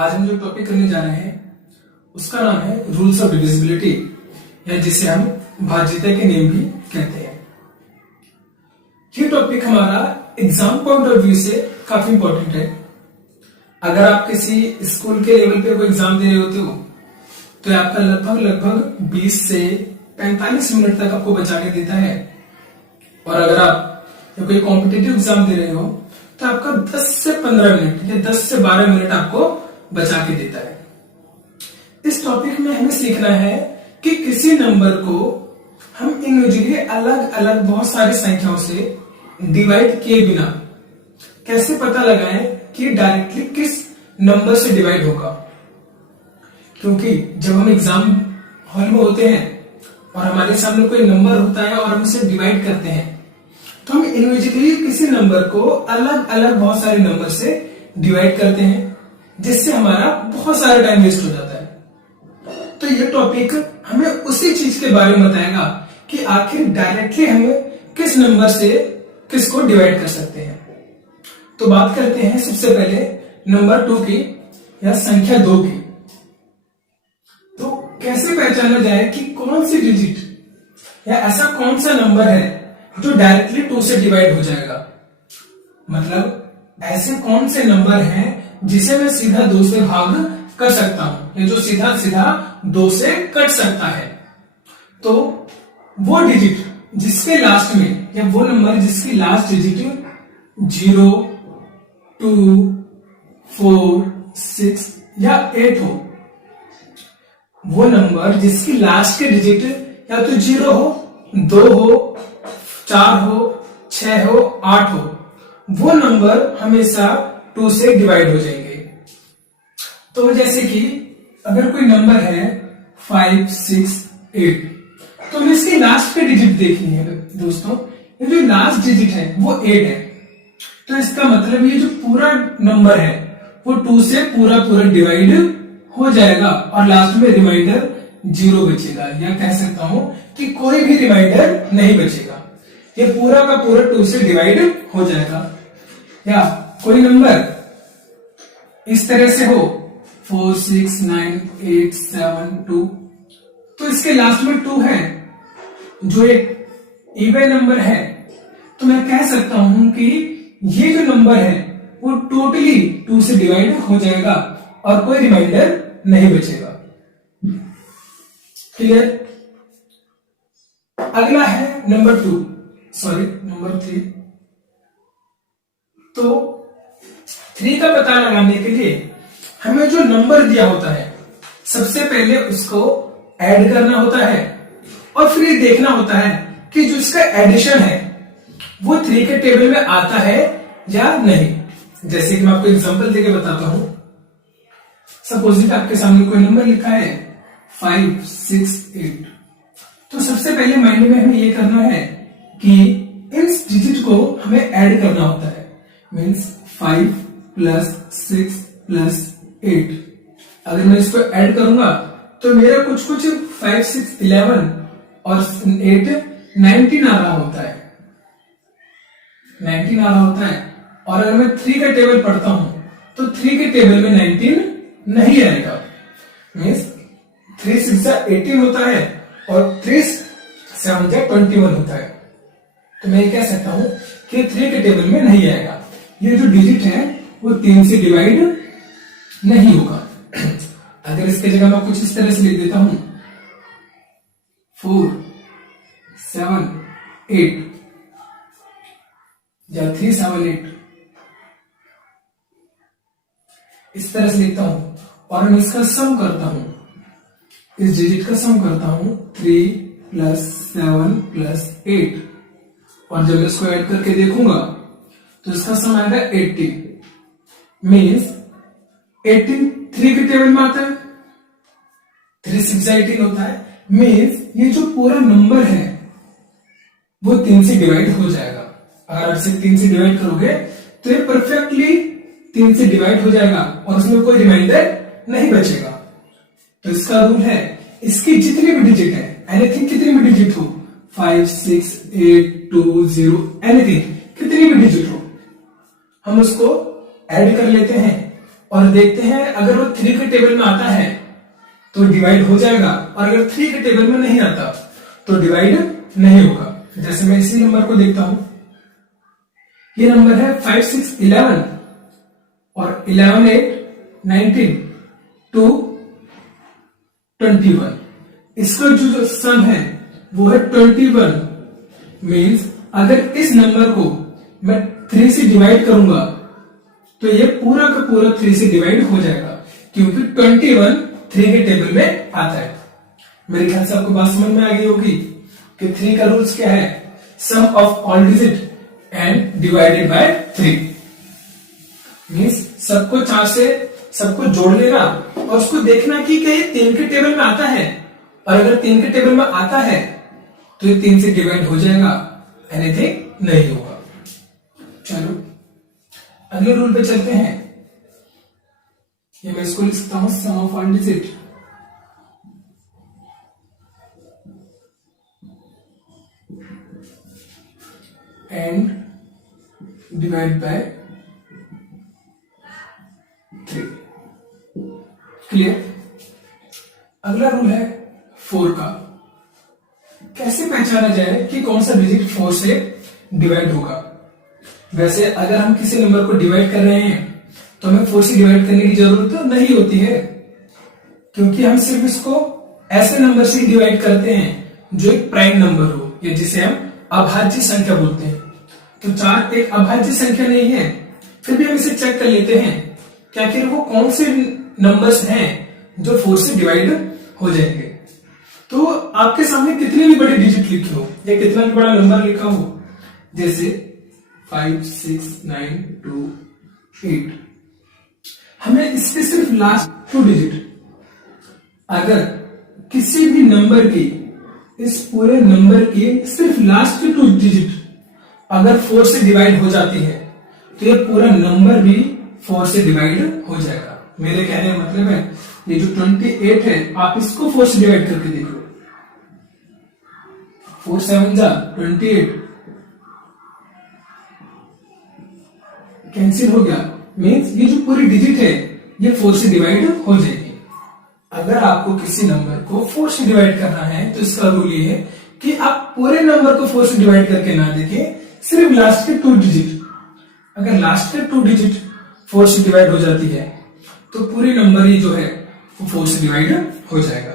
आज हम जो टॉपिक करने जा रहे हैं उसका नाम है रूल्स ऑफ डिविजिबिलिटी, या जिसे हम भाज्यता के नियम भी कहते हैं। ये टॉपिक हमारा एग्जाम पॉइंट ऑफ व्यू से काफी इंपॉर्टेंट है। अगर आप किसी स्कूल के लेवल पे कोई एग्जाम दे रहे होते हो तो आपका लगभग 20 से 45 मिनट तक आपको बचा के देता है, और अगर आप कोई कॉम्पिटिटिव एग्जाम दे रहे हो तो आपका 10 से 15 मिनट या 10 से 12 मिनट आपको बचा के देता है। इस टॉपिक में हमें सीखना है कि किसी नंबर को हम इंडिविजुअली अलग अलग बहुत सारी संख्याओं से डिवाइड किए बिना कैसे पता लगाएं कि डायरेक्टली किस नंबर से डिवाइड होगा। क्योंकि जब हम एग्जाम हॉल में होते हैं और हमारे सामने कोई नंबर होता है और हम उसे डिवाइड करते हैं तो हम इंडिविजुअली किसी नंबर को अलग अलग बहुत सारे नंबर से डिवाइड करते हैं, जिससे हमारा बहुत सारा टाइम वेस्ट हो जाता है। तो ये टॉपिक हमें उसी चीज के बारे में बताएगा कि आखिर डायरेक्टली हमें किस नंबर से किसको डिवाइड कर सकते हैं। तो बात करते हैं सबसे पहले नंबर 2 की या संख्या 2 की। तो कैसे पहचाना जाए कि कौन सी डिजिट या ऐसा कौन सा नंबर है जो डायरेक्टली 2 से डिवाइड हो जाएगा। मतलब ऐसे कौन से नंबर हैं जिसे मैं सीधा 2 से भाग कर सकता हूं, या जो सीधा सीधा 2 से कट सकता है। तो वो डिजिट जिसके लास्ट में, या वो नंबर जिसकी लास्ट डिजिट 0, 2, 4, 6 या 8 हो, वो नंबर जिसकी लास्ट के डिजिट या तो 0 हो, 2 हो, 4 हो, 6 हो, 8 हो, वो नंबर हमेशा 2 से डिवाइड हो जाएंगे। तो जैसे कि अगर कोई नंबर है 5, 6, 8, तो हमें इसकी लास्ट के डिजिट देखनी है दोस्तों। ये जो लास्ट डिजिट है वो 8 है, तो इसका मतलब ये जो पूरा नंबर है वो 2 से पूरा डिवाइड हो जाएगा और लास्ट में रिमाइंडर 0 बचेगा, या कह सकता हूं कि कोई भी रिमाइंडर नहीं बचेगा। ये पूरा का पूरा 2 से डिवाइड हो जाएगा। या कोई नंबर इस तरह से हो 4, 6, 9, 8, 7, 2, तो इसके लास्ट में 2 है जो एक इवन नंबर है, तो मैं कह सकता हूं कि ये जो नंबर है वो टोटली 2 से डिवाइड हो जाएगा और कोई रिमाइंडर नहीं बचेगा। क्लियर? अगला है नंबर 3। तो 3 का पता लगाने के लिए हमें जो नंबर दिया होता है सबसे पहले उसको ऐड करना होता है, और फिर ये देखना होता है कि जो इसका एडिशन है वो 3 के टेबल में आता है या नहीं। जैसे कि मैं आपको एग्जांपल देके बताता हूं। सपोजिट आपके सामने कोई नंबर लिखा है 5, 6, 8, तो सबसे पहले माइंड में हमें ये करना है कि इस डिजिट को हमें ऐड करना होता है। मीन्स 5 + 6 + 8। अगर मैं इसको ऐड करूंगा तो मेरा कुछ 5, 6, 11 और 8 19 आ रहा होता है। 19 आ रहा होता है। और अगर मैं 3 का टेबल पढ़ता हूं तो 3 के टेबल में 19 नहीं आएगा। मीन्स 3, 6 18 होता है और 3, 7 21 होता है। तो मैं ये कह सकता हूं कि 3 के टेबल में नहीं आएगा। ये जो डिजिट है वो 3 से डिवाइड नहीं होगा। अगर इसके जगह मैं कुछ इस तरह से लिख देता हूं 4, 7, 8 या 3, 7, 8, इस तरह से लिखता हूं और मैं इसका सम करता हूं, इस डिजिट का सम करता हूं 3 + 7 + 8, और जब इसको ऐड करके देखूंगा तो इसका सम आएगा 80। मीन्स 18 3 के टेबल में आता है, 3, 6 18 होता है। मीन्स ये जो पूरा नंबर है वो 3 से डिवाइड हो जाएगा। अगर आप इसे 3 से डिवाइड करोगे तो ये परफेक्टली 3 से डिवाइड हो जाएगा और उसमें कोई रिमाइंडर नहीं बचेगा। तो इसका रूल है, इसकी जितनी भी डिजिट है, एनीथिंग कितनी भी डिजिट हो, 5, 6, 8, 2, 0 एनीथिंग, कितनी भी डिजिट हो, हम उसको ऐड कर लेते हैं और देखते हैं अगर वो 3 के टेबल में आता है तो डिवाइड हो जाएगा, और अगर 3 के टेबल में नहीं आता तो डिवाइड नहीं होगा। जैसे मैं इसी नंबर को देखता हूं, ये नंबर है 5 6 11 और 11 8 19 2 21। इसका जो सम है वो है 21। मीन्स अगर इस नंबर को मैं 3 से डिवाइड करूंगा तो ये पूरा का पूरा 3 से डिवाइड हो जाएगा, क्योंकि 21 3 के टेबल में आता है। मेरे ख्याल से आपको बात समझ में आ गई होगी कि 3 का रूल्स क्या है, sum of all digit and divided by 3। Means सबको 4 से सबको जोड़ लेना और उसको देखना कि क्या ये 3 के टेबल में आता है, और अगर 3 के टेबल में आता है तो ये 3 से डिवाइड हो जाएगा, एनीथिंग नहीं होगा। चलो अगले रूल पे चलते हैं। ये मैं इसको लिख सकता हूं, sum of all digit and divide by 3। Clear. अगला रूल है 4 का। कैसे पहचाना जाए कि कौन सा डिजिट 4 से डिवाइड होगा। वैसे अगर हम किसी नंबर को डिवाइड कर रहे हैं तो हमें 4 से डिवाइड करने की जरूरत नहीं होती है, क्योंकि हम सिर्फ इसको ऐसे नंबर से डिवाइड करते हैं जो एक प्राइम नंबर हो, या जिसे हम अभाज्य संख्या बोलते हैं। तो 4 एक अभाज्य संख्या नहीं है, फिर भी हम इसे चेक कर लेते हैं कि आखिर वो कौन से नंबर्स हैं जो 4 से डिवाइड हो जाएंगे। तो आपके सामने कितने भी बड़े डिजिट लिखे हो या कितना भी बड़ा नंबर लिखा हो, जैसे 5 6 9 2 8, हमें इसके सिर्फ लास्ट 2 डिजिट, अगर किसी भी नंबर की इस पूरे नंबर की सिर्फ लास्ट 2 डिजिट अगर 4 से डिवाइड हो जाती है तो ये पूरा नंबर भी 4 से डिवाइड हो जाएगा। मेरे कहने का मतलब है ये जो 28 है, आप इसको 4 से डिवाइड करके देखो, 4 7 जा 28 कैंसिल हो गया। मीन्स ये जो पूरी डिजिट है ये 4 से डिवाइड हो जाएगी। अगर आपको किसी नंबर को 4 से डिवाइड करना है तो इसका रूल ये है कि आप पूरे नंबर को 4 से डिवाइड करके ना देखें, सिर्फ लास्ट के 2 डिजिट। अगर लास्ट के 2 डिजिट 4 से डिवाइड हो जाती है तो पूरी नंबर ही जो है वो 4 से डिवाइड हो जाएगा।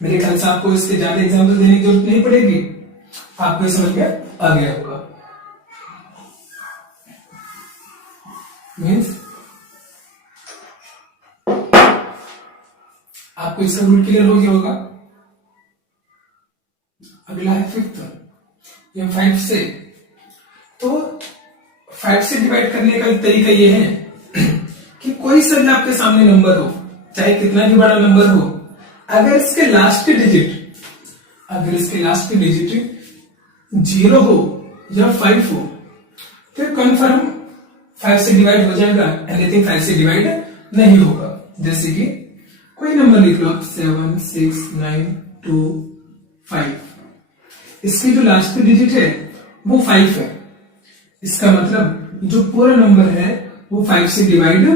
मेरे ख्याल से आपको इसके ज्यादा एग्जाम्पल देने की जरूरत नहीं पड़ेगी, आपको समझ में आ गया होगा। मीन्स आपको इसका रूल क्लियर हो गया होगा। अगला है 5th, ये 5 से, तो 5 से डिवाइड करने का तरीका ये है कि कोई सा भी आपके सामने नंबर हो, चाहे कितना भी बड़ा नंबर हो, अगर इसके लास्ट डिजिट 0 हो या 5 हो तो कंफर्म 5 से डिवाइड हो जाएगा, एनीथिंग 5 से डिवाइड नहीं होगा। जैसे कि कोई नंबर लिख लो 7 6 9 2 5, इसकी जो लास्ट डिजिट है वो 5 है, इसका मतलब जो पूरा नंबर है वो 5 से डिवाइड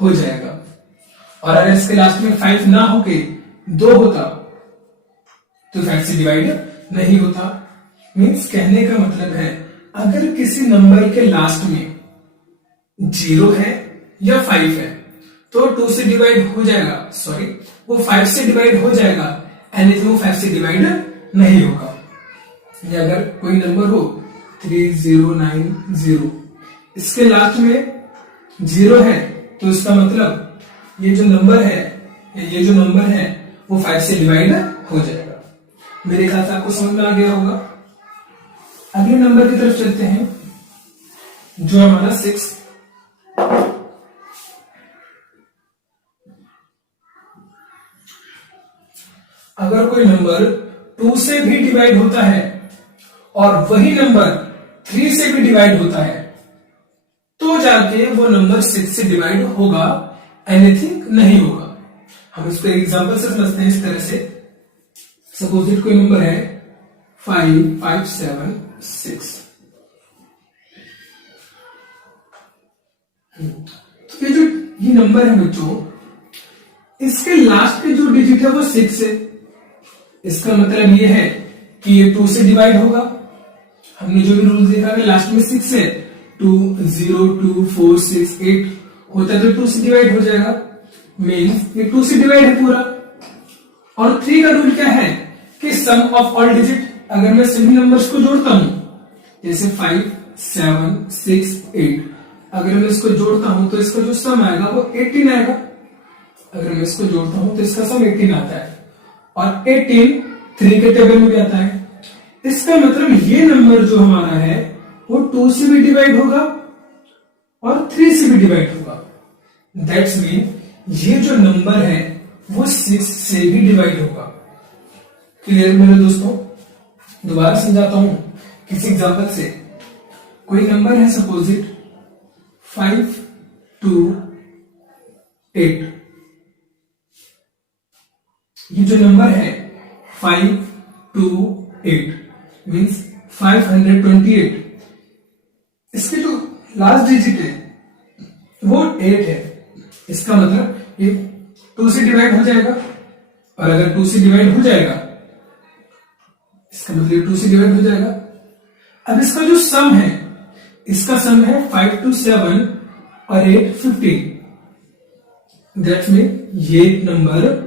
हो जाएगा। और अगर इसके लास्ट में 5 ना होके 2 होता तो 5 से डिवाइड नहीं होता। मीन्स कहने का मतलब है अगर किसी नंबर के लास्ट में 0 है या 5 है तो 2 से डिवाइड हो जाएगा, सॉरी वो 5 से डिवाइड हो जाएगा, एनीथिंग वो 5 से डिवाइड नहीं होगा। या अगर कोई नंबर हो 3090, इसके लास्ट में 0 है तो इसका मतलब ये जो नंबर है वो 5 से डिवाइड हो जाएगा। मेरे ख्याल से आपको समझ में आ गया होगा। अगले नंबर की तरफ चलते हैं जो हमारा 6। अगर कोई नंबर 2 से भी डिवाइड होता है और वही नंबर 3 से भी डिवाइड होता है तो जाके वो नंबर 6 से डिवाइड होगा, एनीथिंग नहीं होगा। हम इसको एग्जांपल से समझते हैं इस तरह से। सपोज इट कोई नंबर है 5 5 7 6, तो ये जो ये नंबर है बच्चों, इसके लास्ट के जो डिजिट है वो 6 है। इसका मतलब ये है कि ये 2 से डिवाइड होगा। हमने जो भी रूल देखा कि लास्ट में 6 है, 2 0 2 4 6 8 होता है तो 2 से डिवाइड हो जाएगा, मीन्स ये 2 से डिवाइड है पूरा। और 3 का रूल क्या है कि सम ऑफ ऑल डिजिट, अगर मैं सभी नंबर्स को जोड़ता हूं, जैसे 5 7 6 8, अगर मैं इसको जोड़ता हूं तो इसका जो सम आएगा वो 18 आएगा। अगर मैं इसको जोड़ता हूं तो इसका सम 18 आता है, और 18 3 के टेबल में भी आता है। इसका मतलब ये नंबर जो हमारा है वो 2 से भी डिवाइड होगा और 3 से भी डिवाइड होगा। दैट्स मीन ये जो नंबर है वो 6 से भी डिवाइड होगा। क्लियर मेरे दोस्तों? दोबारा समझाता हूं किसी एग्जांपल से। कोई नंबर है, सपोज इट 5 2 8। ये जो नंबर है 5 2 8 मीन्स 528। इसके जो लास्ट डिजिट है वो 8 है। इसका मतलब ये 2 से डिवाइड हो जाएगा, और अगर 2 से डिवाइड हो जाएगा, इसका मतलब 2 से डिवाइड हो जाएगा। अब इसका जो सम है, इसका सम है 5 2 7 और 8 15। दैट्स मीन ये नंबर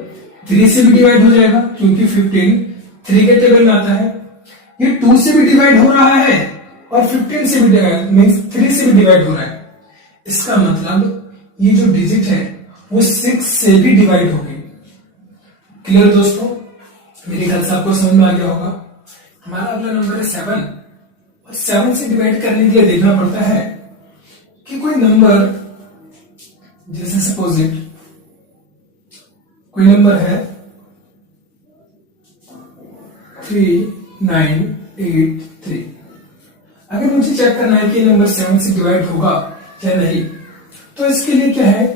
3 से भी डिवाइड हो जाएगा, क्योंकि 15 3 के टेबल में आता है। ये 2 से भी डिवाइड हो रहा है और 15 से भी डिवाइड मीन्स 3 से भी डिवाइड हो रहा है। इसका मतलब ये जो डिजिट है वो 6 से भी डिवाइड हो गई। क्लियर दोस्तों? मेरे ख्याल से आपको समझ में आ गया होगा। हमारा अगला नंबर है 7, और 7 से डिवाइड करने के लिए देखना पड़ता है कि कोई नंबर, जैसे सपोज इट कोई नंबर है 3983। अगर मुझे चेक करना है कि नंबर 7 से डिवाइड होगा या नहीं, तो इसके लिए क्या है,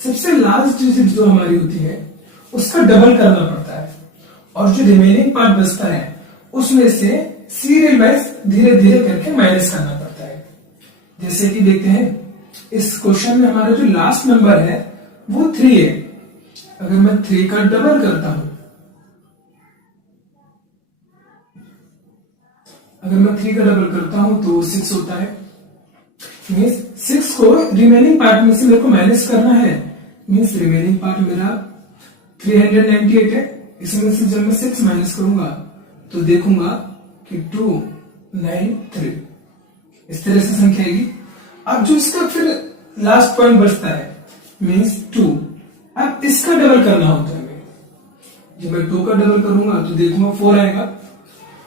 सबसे लास्ट डिजिट जो हमारी होती है उसका डबल करना पड़ता है, और जो रिमेनिंग पार्ट बचता है उसमें से सीरियल वाइज धीरे धीरे करके माइनस करना पड़ता है। जैसे कि देखते हैं इस क्वेश्चन में हमारा जो लास्ट नंबर है वो 3 है। अगर मैं 3 का डबल करता हूं, अगर मैं 3 का डबल करता हूं तो 6 होता है। मीन्स 6 को रिमेनिंग पार्ट में से मेरे को माइनस करना है। मीन्स रिमेनिंग पार्ट मेरा 398 है। इसमें से जब मैं 6 माइनस करूंगा तो देखूंगा कि 293 इस तरह से संख्या आएगी। अब जो इसका फिर लास्ट पॉइंट बचता है मीन्स 2, अब इसका डबल करना होता है। जब मैं 2 का डबल करूंगा तो देखूंगा 4 आएगा,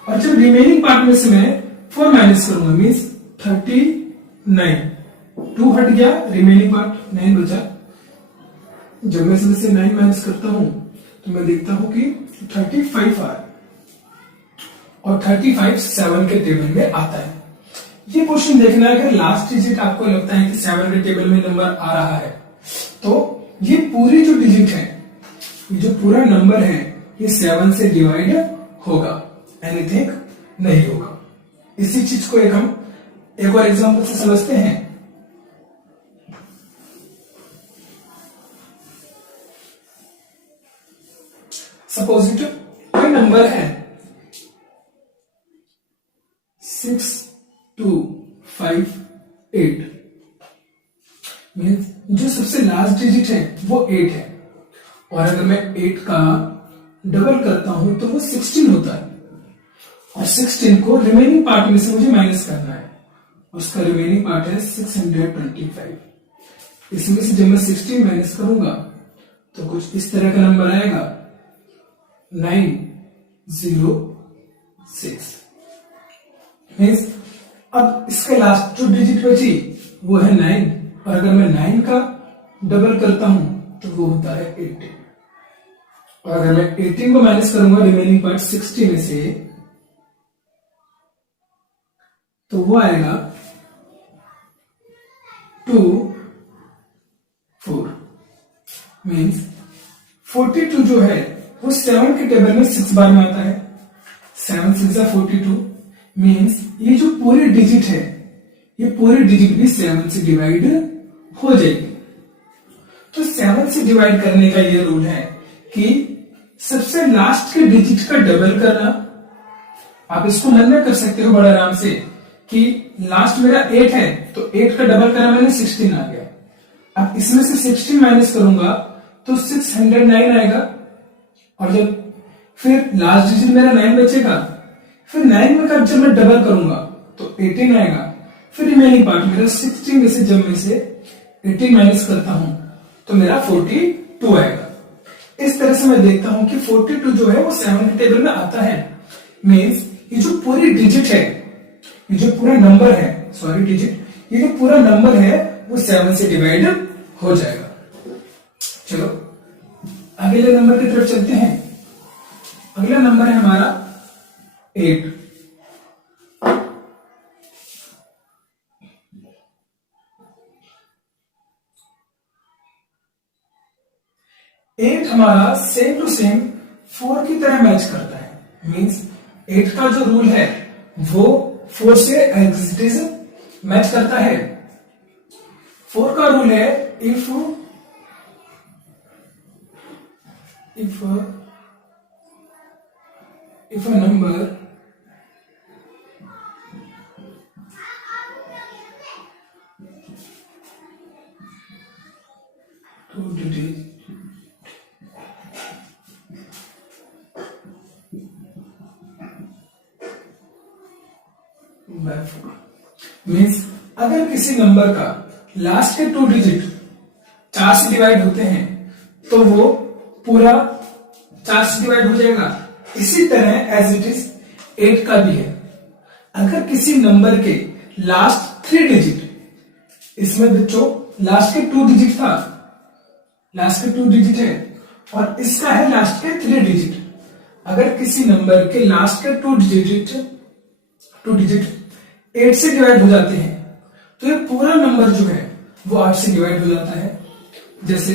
और जब रिमेनिंग पार्ट में से मैं 4 माइनस करूंगा मीन्स 39, 2 हट गया, रिमेनिंग पार्ट 9 बचा। जब मैं इसमें से 9 माइनस करता हूं तो मैं देखता हूं कि 35 आ, और 35 7 के टेबल में आता है। ये क्वेश्चन देखना है, अगर लास्ट डिजिट आपको लगता है कि 7 के टेबल में नंबर आ रहा है तो ये पूरी जो डिजिट है, ये जो पूरा नंबर है, ये 7 से डिवाइड होगा, एनीथिंग नहीं होगा। इसी चीज को हम एक और एग्जांपल से समझते हैं। सपोज इट कोई नंबर है 6258, मीन्स जो सबसे लास्ट डिजिट है वो 8 है, और अगर मैं 8 का डबल करता हूं तो वो 16 होता है, और 16 को रिमेनिंग पार्ट में से मुझे माइनस करना है। उसका रिमेनिंग पार्ट है 625। इसमें से जब मैं 16 माइनस करूंगा तो कुछ इस तरह का नंबर आएगा 906। मीन्स अब इसके लास्ट जो डिजिट बची वो है 9, और अगर मैं 9 का डबल करता हूं तो वो होता है 18, और अगर मैं 18 को माइनस करूंगा रिमेनिंग पार्ट 60 में से तो वो आएगा 24। मीन्स 42 जो है वो 7 के टेबल में 6 बार में आता है। 7 6 42। मीन्स ये जो पूरी डिजिट है, ये पूरी डिजिट भी 7 से डिवाइड हो जाएगी। 7 से डिवाइड करने का ये रूल है कि सबसे लास्ट के डिजिट का डबल करना। आप इसको मन में कर सकते हो बड़े आराम से कि लास्ट मेरा 8 है तो 8 का डबल करा मैंने 16 आ गया। अब इसमें से 16 माइनस करूंगा तो 609 आएगा। और जब फिर लास्ट डिजिट मेरा 9 बचेगा, फिर 9 में का जब मैं डबल करूंगा तो 18 आएगा। फिर रिमेनिंग पार्ट मेरा 16 में से जब मैं से 18 माइनस करता हूं तो मेरा 42 आएगा। इस तरह से मैं देखता हूं कि 42 जो है वो 7 के टेबल में आता है। मीन्स ये जो पूरी डिजिट है, ये जो पूरा नंबर है, सॉरी डिजिट, ये जो पूरा नंबर है वो 7 से डिवाइड हो जाएगा। चलो अगले नंबर की तरफ चलते हैं। अगला नंबर है हमारा 8। 8 हमारा सेम टू सेम 4 की तरह मैच करता है। मींस 8 का जो रूल है वो 4 से एज इट इज मैच करता है। 4 का रूल है if a number two digit by 4 means अगर किसी नंबर का लास्ट के 2 डिजिट 4 से डिवाइड होते हैं तो वो पूरा 4 से डिवाइड हो जाएगा। इसी तरह एज इट इज 8 का भी है। अगर किसी नंबर के लास्ट 3 डिजिट, इसमें बच्चों लास्ट के 2 डिजिट था, लास्ट के 2 डिजिट है और इसका है लास्ट के 3 डिजिट। अगर किसी नंबर के लास्ट के 2 डिजिट 8 से डिवाइड हो जाते हैं तो ये पूरा नंबर जो है वो 8 से डिवाइड हो जाता है। जैसे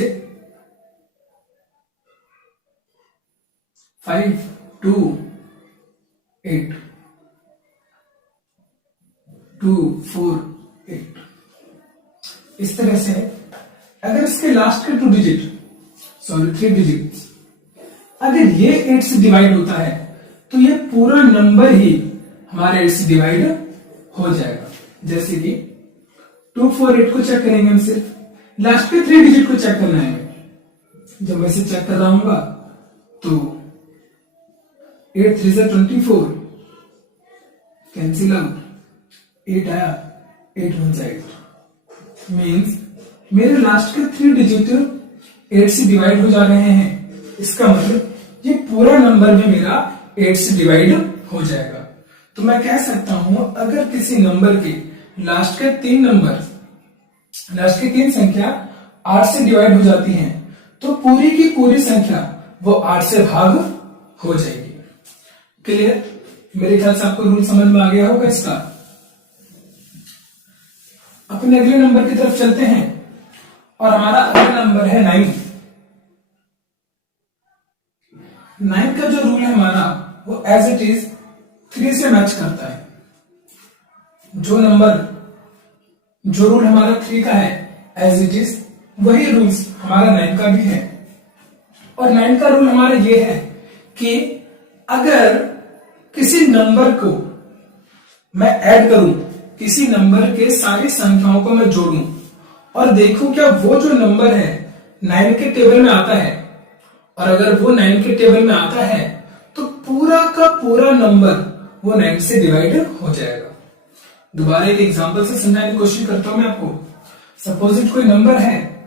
5 2 8 2 4 8। इस तरह से अगर इसके लास्ट के 2 डिजिट, सॉरी 3 डिजिट, अगर ये 8 से डिवाइड होता है तो ये पूरा नंबर ही हमारे 8 से डिवाइड हो जाएगा। जैसे कि 2 4 8 को चेक करेंगे, हम सिर्फ लास्ट के 3 डिजिट को चेक करना है। जब मैं इसे चेक कर रहा हूंगा तो 8 3 से 24 कैंसिल आउट, 8 आया, 8 1 से 8 मीन्स मेरे लास्ट के 3 डिजिट 8 से डिवाइड हो जा रहे हैं। इसका मतलब ये पूरा नंबर भी मेरा 8 से डिवाइड हो जाएगा। तो मैं कह सकता हूं अगर किसी नंबर के लास्ट के 3 नंबर, लास्ट की 3 संख्या 8 से डिवाइड हो जाती हैं तो पूरी की पूरी संख्या वो 8 से भाग हो जाएगी। क्लियर? मेरे ख्याल से आपको रूल समझ में आ गया होगा इसका। अपने अगले नंबर की तरफ चलते हैं और हमारा अगला नंबर है 9। 9 का जो रूल है हमारा वो एज इट इज 3 से मैच करता है। जो रूल हमारा 3 का है एज इट इज वही रूल्स हमारा 9 का भी है। और 9 का रूल हमारा ये है कि अगर किसी नंबर को मैं ऐड करूं, किसी नंबर के सारी संख्याओं को मैं जोड़ूं और देखूं क्या वो जो नंबर है 9 के टेबल में आता है, और अगर वो 9 के टेबल में आता है तो पूरा का पूरा नंबर वो 9 से डिवाइड हो जाएगा। दोबारा एक एग्जांपल से समझाने की कोशिश करता हूं मैं आपको। सपोज इट कोई नंबर है,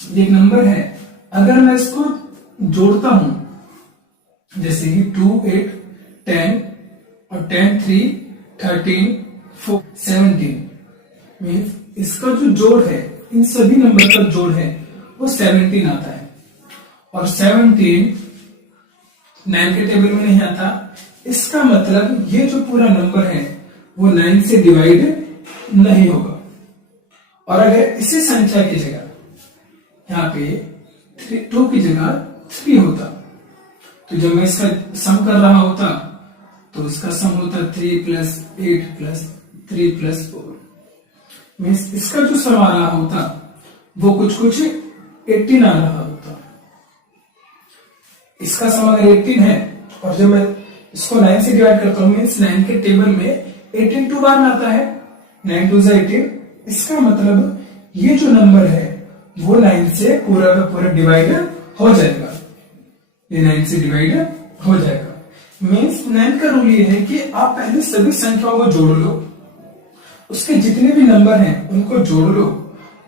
ये एक नंबर है, अगर मैं इसको जोड़ता हूं जैसे कि 2 8 10 और 10 3 13 4 17 मीन्स इसका जो जोड़ है, इन सभी नंबर का जोड़ है वो 17 आता है। और 17 9 के टेबल में नहीं आता। इसका मतलब ये जो पूरा नंबर है वो 9 से डिवाइड नहीं होगा। और अगर इसी संख्या की जगह यहाँ पे 2 की जगह 3 होता तो जब मैं इसका सम कर रहा होता तो इसका सम होता 3 + 8 + 3 + 4। मीन्स इसका जो सम आ रहा होता वो कुछ 18 आ रहा होता। इसका सम अगर 18 है और जब मैं इसको 9 से डिवाइड करता हूं मीन्स 9 के टेबल में 18 2 बार में आता है, 9 2 18। इसका मतलब ये जो नंबर है वो 9 से पूरा का पूरा डिवाइड हो जाएगा, ये 9 से डिवाइड हो जाएगा। मीन्स 9 का रूल ये है कि आप पहले सभी संख्याओं को जोड़ लो, उसके जितने भी नंबर हैं उनको जोड़ लो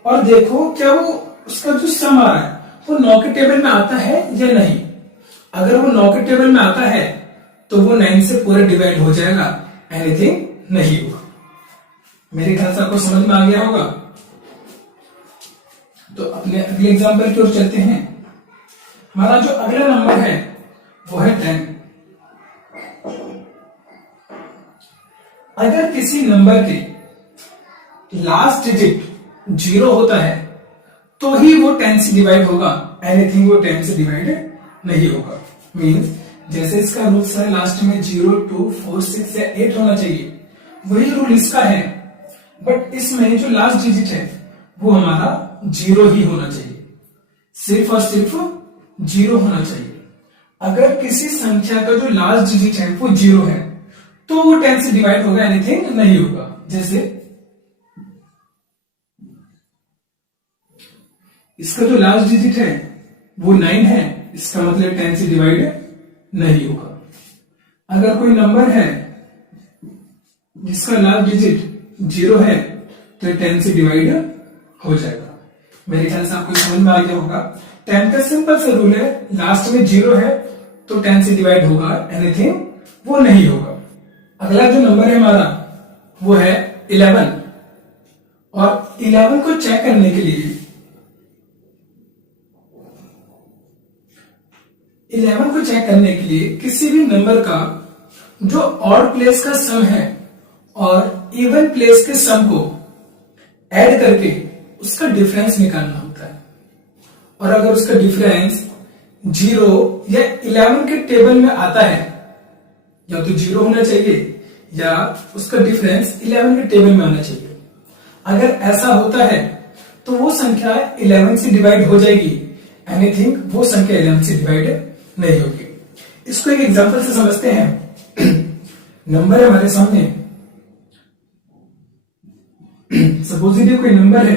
और देखो क्या वो उसका जो सम आ रहा है वो 9 के टेबल में आता है या नहीं। अगर वो 9 के टेबल में आता है तो वो 9 से पूरा डिवाइड हो जाएगा, एनीथिंग नहीं होगा। मेरे ख्याल से आपको समझ में आ गया होगा। तो अपने अगले एग्जांपल की ओर चलते हैं। हमारा जो अगला नंबर है वो है 10। अगर किसी नंबर के लास्ट डिजिट 0 होता है तो ही वो 10 से डिवाइड होगा, एनीथिंग वो 10 से डिवाइड नहीं होगा। मीन्स जैसे इसका रूल्स है लास्ट में 0 2 4 6 या 8 होना चाहिए, वही रूल इसका है। बट इसमें जो लास्ट डिजिट है वो हमारा 0 ही होना चाहिए, सिर्फ और सिर्फ 0 होना चाहिए। अगर किसी संख्या का जो लास्ट डिजिट है वो 0 है तो वो 10 से डिवाइड होगा, एनीथिंग नहीं होगा। जैसे इसका जो लास्ट डिजिट है वो 9 है, इसका मतलब 10 से डिवाइड नहीं होगा। अगर कोई नंबर है जिसका लास्ट डिजिट 0 है तो 10 से डिवाइड हो जाएगा। मेरे ख्याल से आपको समझ में आ गया होगा। 10 का सिंपल सा रूल है, लास्ट में 0 है तो 10 से डिवाइड होगा, एनीथिंग वो नहीं होगा। अगला जो नंबर है हमारा वो है 11 और 11 को चेक करने के लिए 11 को चेक करने के लिए किसी भी नंबर का जो ऑड प्लेस का सम है और इवन प्लेस के सम को ऐड करके उसका डिफरेंस निकालना होता है। और अगर उसका डिफरेंस 0 या 11 के टेबल में आता है, या तो 0 होना चाहिए या उसका डिफरेंस 11 के टेबल में आना चाहिए। अगर ऐसा होता है तो वो संख्या 11 से डिवाइड हो जाएगी, एनीथिंग वो संख्या 11 से डिवाइड नहीं होगी। इसको एक एग्जांपल से समझते हैं। नंबर है हमारे सामने, सपोजिटली कोई नंबर है,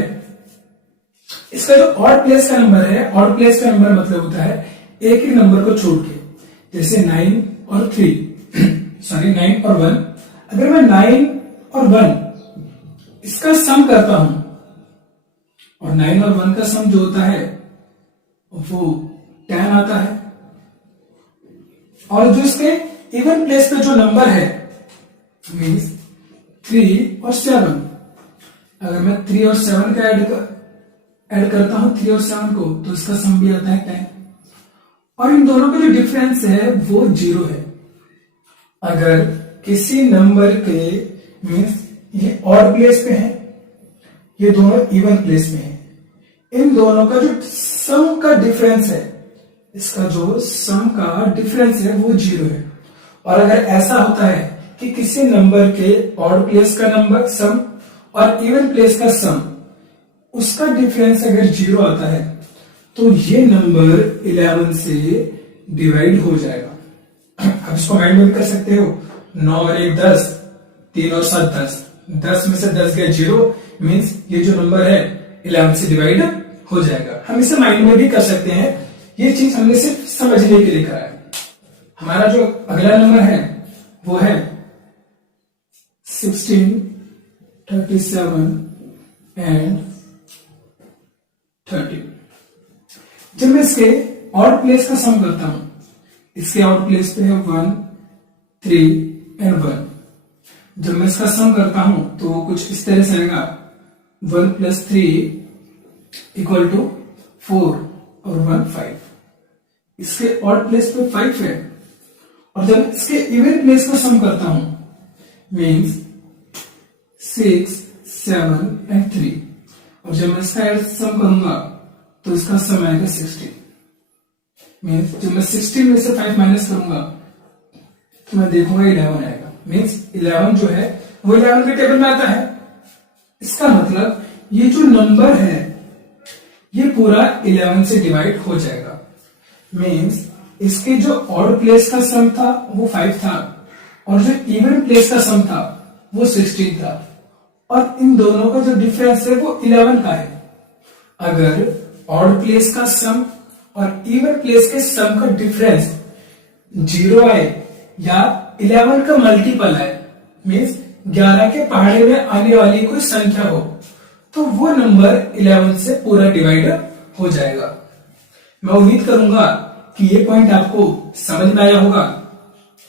इसका जो ऑड प्लेस का नंबर है, ऑड प्लेस का नंबर मतलब होता है एक ही नंबर को छोड़ के, जैसे 9 और 3 सॉरी 9 और 1। अगर मैं 9 और 1 इसका सम करता हूं और 9 और 1 का सम जो होता है वो 10 आता है, और जो इसके इवन प्लेस पे जो नंबर है मीन्स 3 और 7, अगर मैं 3 और 7 का ऐड करता हूं 3 और 7 को तो इसका सम भी आता है 10, और इन दोनों का जो डिफरेंस है वो 0 है। अगर किसी नंबर के मीन्स ये ऑड प्लेस पे है, ये दोनों इवन प्लेस में है, इन दोनों का जो सम का डिफरेंस है, इसका जो सम का डिफरेंस है वो 0 है। और अगर ऐसा होता है कि किसी नंबर के ऑड प्लेस का नंबर सम और इवन प्लेस का सम, उसका डिफरेंस अगर 0 आता है तो ये नंबर 11 से डिवाइड हो जाएगा। अब इसको माइंड में भी कर सकते हो, 9 और 1 10, 3 और 7 10, 10 में से 10 गया 0, मीन्स ये जो नंबर है 11 से डिवाइड हो जाएगा। हम इसे माइंड में भी कर सकते हैं, ये चीज हमने सिर्फ समझने के लिए करा है। हमारा जो अगला नंबर है वो है 16, 37 एंड 30। जब मैं इसके ऑड प्लेस का सम करता हूं, इसके ऑड प्लेस पे है 1 3 एंड 1। जब मैं इसका सम करता हूं तो वो कुछ इस तरह से आएगा, 1 + 3 = 4 और 1 5। इसके ऑड प्लेस पे 5 है, और जब इसके इवन प्लेस का सम करता हूं मीन्स 6 7 एंड 3, और जब मैं इसका सम करूंगा तो इसका सम आएगा 16। मीन्स जब मैं 16 में से 5 माइनस करूंगा तो मैं देखूंगा 11 आएगा। मीन्स 11 जो है वो 11 के टेबल में आता है, इसका मतलब ये जो नंबर है ये पूरा 11 से डिवाइड हो जाएगा। मीन्स इसके जो ऑड प्लेस का सम था वो 5 था और जो इवन प्लेस का सम था वो 16 था, और इन दोनों का जो डिफरेंस है वो 11 का है। अगर ऑड प्लेस का सम और इवन प्लेस के सम का डिफरेंस 0 आए या 11 का मल्टीपल आए, मीन्स 11 के पहाड़े में आने वाली कोई संख्या हो, तो वो नंबर 11 से पूरा डिवाइड हो जाएगा। मैं उम्मीद करूंगा कि ये पॉइंट आपको समझ में आया होगा,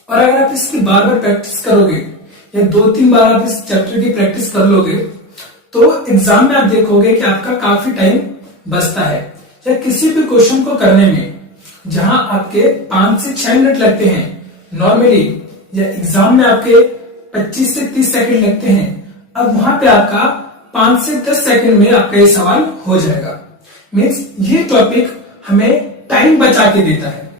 और अगर आप इसकी बार बार प्रैक्टिस करोगे या 2-3 बार आप इस चैप्टर की प्रैक्टिस कर लोगे तो एग्जाम में आप देखोगे कि आपका काफी टाइम बचता है। या किसी भी क्वेश्चन को करने में जहां आपके 5 से 6 मिनट लगते हैं नॉर्मली, या एग्जाम में आपके 25 से 30 सेकंड लगते हैं, अब वहां पे आपका 5 से 10 सेकंड में आपका ये सवाल हो जाएगा। मीन्स ये टॉपिक हमें टाइम बचा के देता है।